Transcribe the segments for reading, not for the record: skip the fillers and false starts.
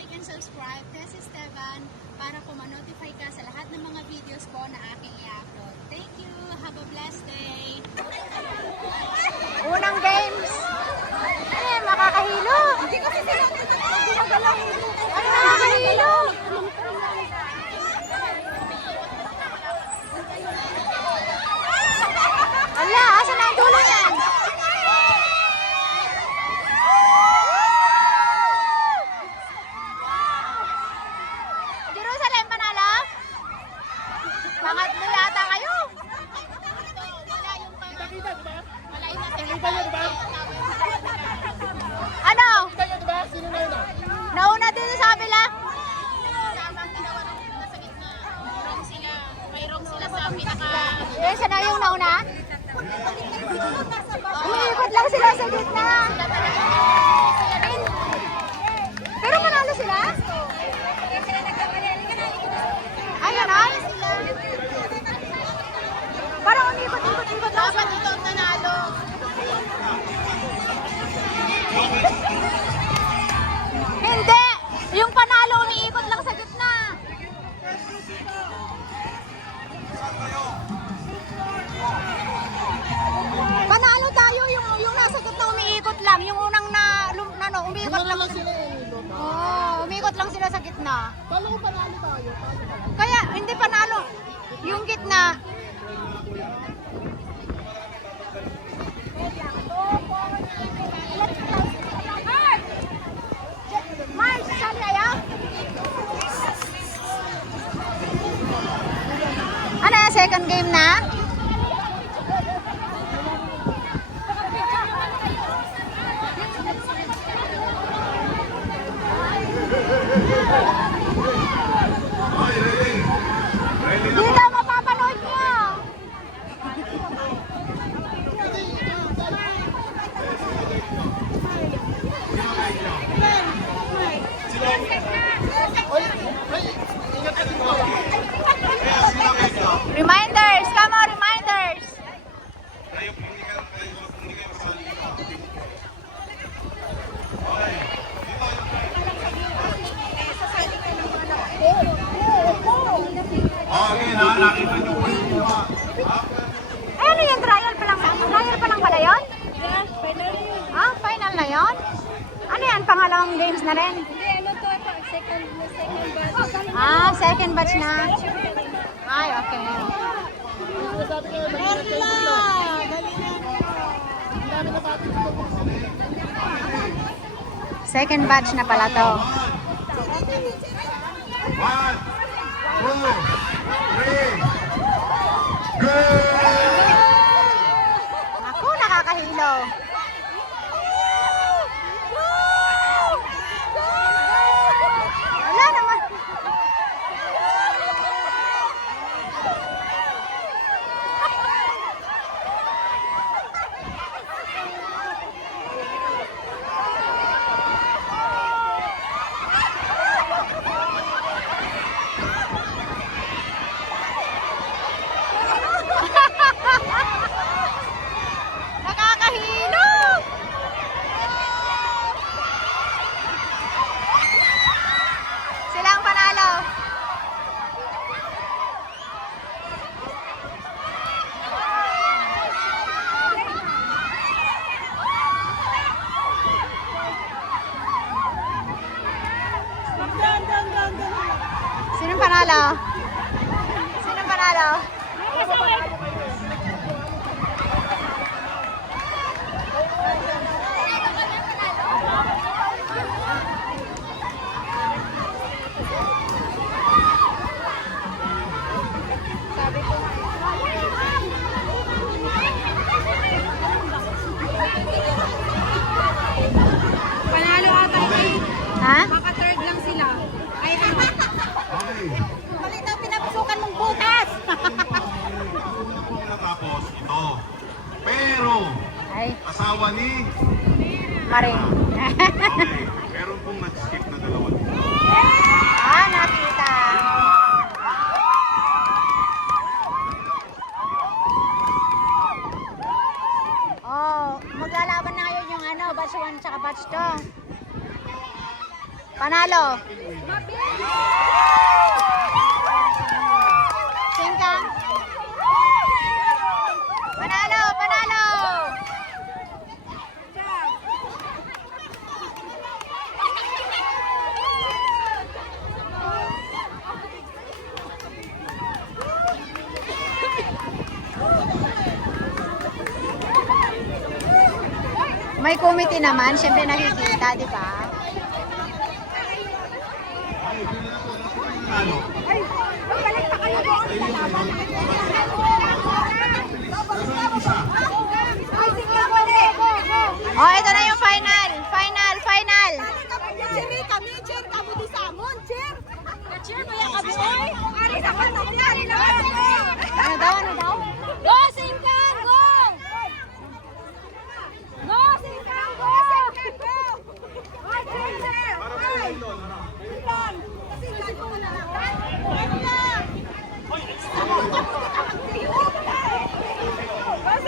like and subscribe, Tess Esteban, para po ma-notify ka sa lahat ng mga videos ko na aking i-upload. Thank you! Have a blessed day! Unang games. Makakahilo. Hindi kasi sila gumagalaw. Ano nakakahilo? Ala, asa na ang dulo yan? Jerusalem, panalo? Pangatlo yata kayo. Ano? Nauna dito sa kabila? Mayroong sila sa pinaka... Eh, sana yung nauna? Umiikot lang sila sa gitna. Pero manalo sila? Ay, ganon? Parang umiikot-ikot lang. Dapat ito ang nanalo. Hindi! Yung panalo umiikot lang sa gitna. Panalo tayo yung nasa gitna umiikot lang. Yung unang umiikot lang sila. Oh, umiikot lang sila sa gitna. Paano kung panalo tayo? Kaya hindi panalo. Yung gitna. Mars, sali ayaw? Ano yan, second game na? Dito mapapanood niyo. Reminders, come on, reminders. Okay na, nakita niyo po yung ginawa. Ano yung trial pa lang? Trial pa lang pala yun? Ah, final na yun? Ano yan, pangalawang games na rin? Second batch. Ah, second batch na. Ay, okay. Sabi ko, Second batch na pala to. 1, 2, 3, go! Ako, nakakahilo. Wala naman. Nakakahilo. Silang panalo. Sinong panalo? Sinong panalo? Panalo ata eh. Ha? Baka third lang sila. Ay, Okay. Balik daw pinapasukan mong butas. Panalo. Singkang. Panalo, panalo. May committee naman, syempre nakikita, di ba? Oh, ito na yung final. Final, final. Ano daw, ano daw? Go, Singkan! Go! Go, Singkan! Go!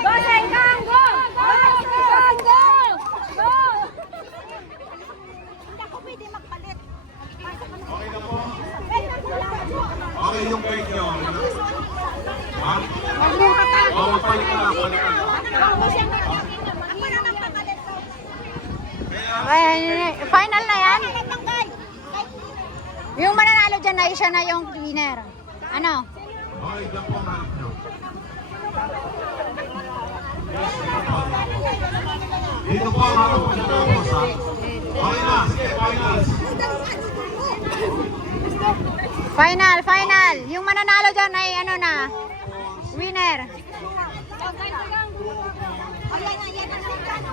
Go, Singkan! Go! Go, Singkan! Go! Go! Okay yung break nyo. Ha? Oo, magpalit ka lang. Palit ka lang. Ayan, final na yan. Yung mananalo dyan na siya na yung winner. Ano? Okay, dyan po ang hanap nyo. Dito po ang hanap ko sa boss, ha? Okay na, sige, finals. Final, final. Yung mananalo dyan ay ano na, winner.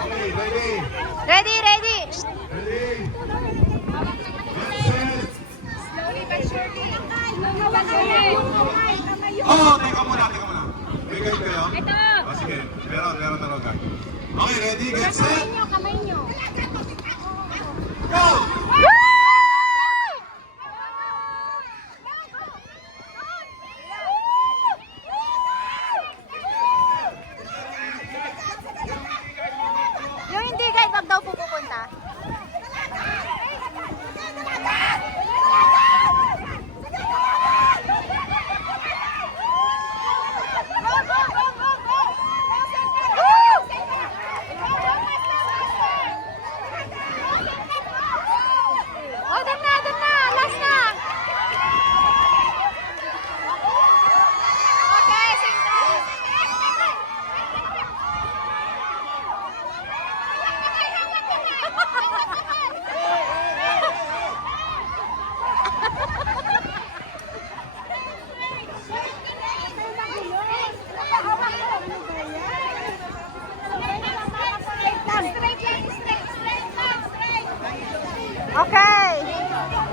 Okay, ready? Ready, ready. Ready? Get set. Oh, teka muna, teka muna. May guide kayo? Ito. Oh, sige, meron guide. Okay, ready, get set. Kamay nyo. Go! Yung hindi guys, wag daw pupunta. Oh, dun na, last na. Okay, Singkang. Okay.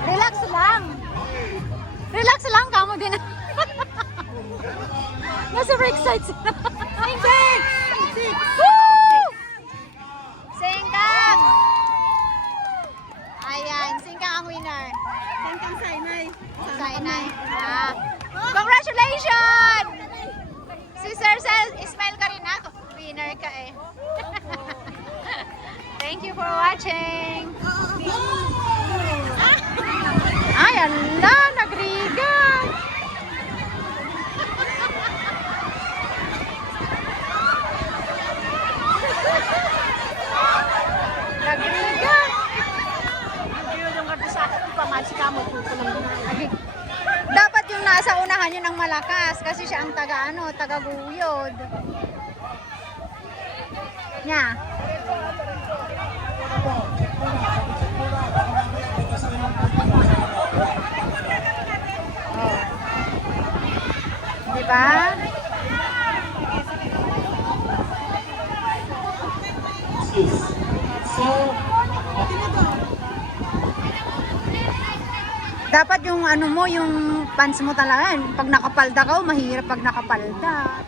Relax lang. Relax lang, kamo din. Nasa break side sila. Singkang! Woo! Singkang! Ayan, Singkang ang winner. Singkang Sainay. Sainay. Ah. Congratulations! Si Sir Ismail Karina, winner ka eh. Thank you for watching. Ay, ala, nagrigan. Nagrigan. Dapat yung nasa unahan yun ang malakas kasi siya ang taga-guyod. Nya. Oh. Diba? Dapat yung ano mo, yung pants mo talaga, pag nakapalda ka, mahirap pag nakapalda.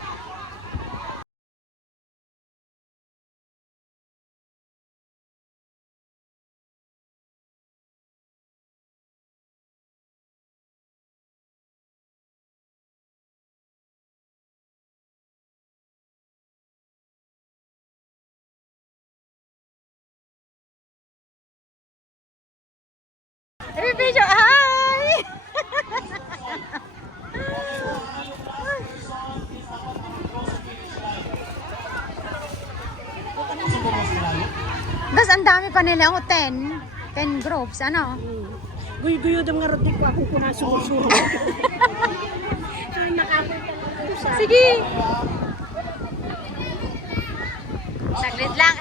Video, hi! Tapos ang dami pa nila, 10 groups, ano? Guyo-guyo dam nga rodik ko ako kuna sumuro. Sige! Saglit lang.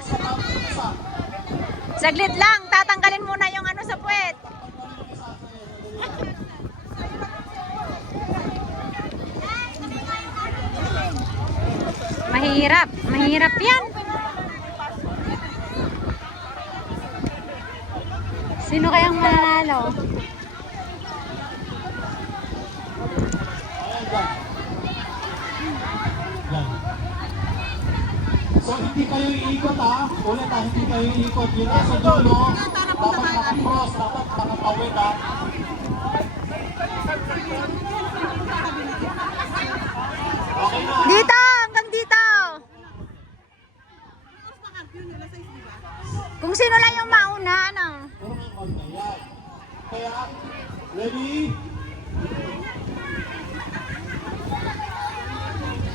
Saglit lang, tatanggalin muna yung ano sa puwet. Mahirap yan. Sino kayang mananalo? So hindi kayo iikot ha. Ulit ha, hindi kayo iikot. Yun sa dulo. Dapat naka-cross, dapat nakatawid ha. Okay na. Dito! Hanggang dito! Kung sino lang yung mauna, ano? Puro ng konti. Yan. Kaya, ready?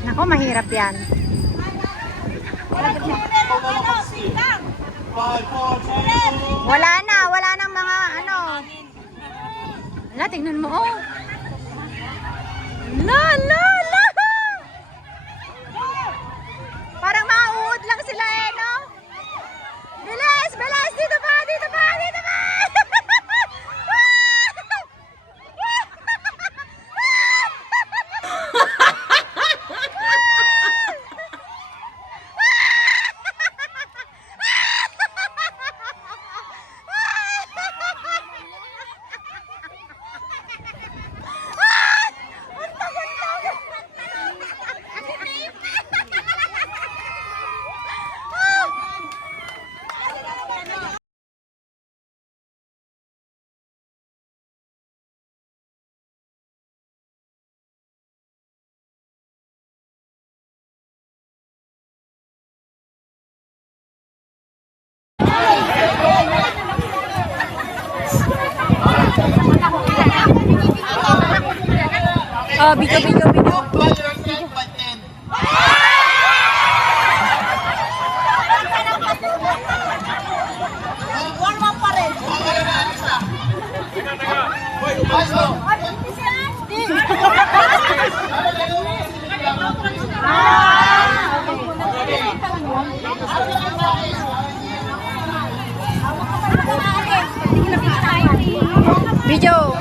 Nako, mahirap yan. 5, 4, 3, 2. Wala nang mga ano. Wala, tingnan mo, oh. La! Parang mauud lang sila eh, no? Bilis! Dito pa! Video.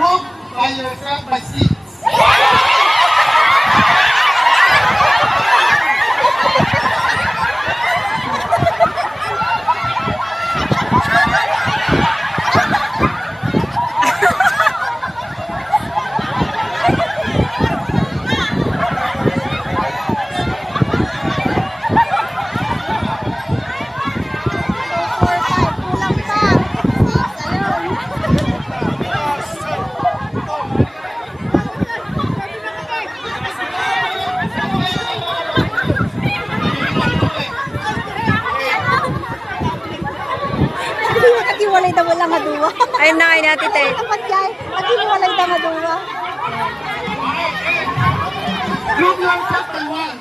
Group by yourself by seats. Walay daw wala nga duwa. Ayun na kayo natin, te. At walay daw nga duwa. Group yourself by 1.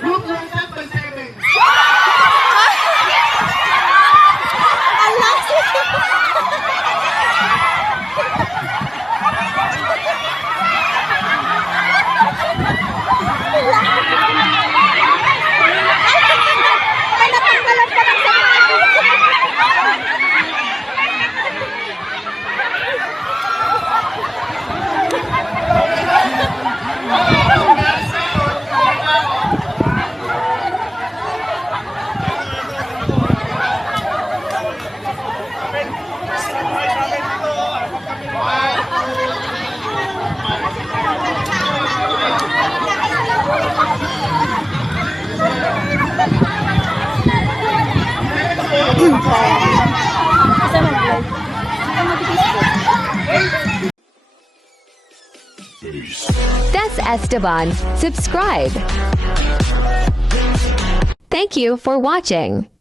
Group yourself by 7. That's Esteban. Subscribe. Thank you for watching.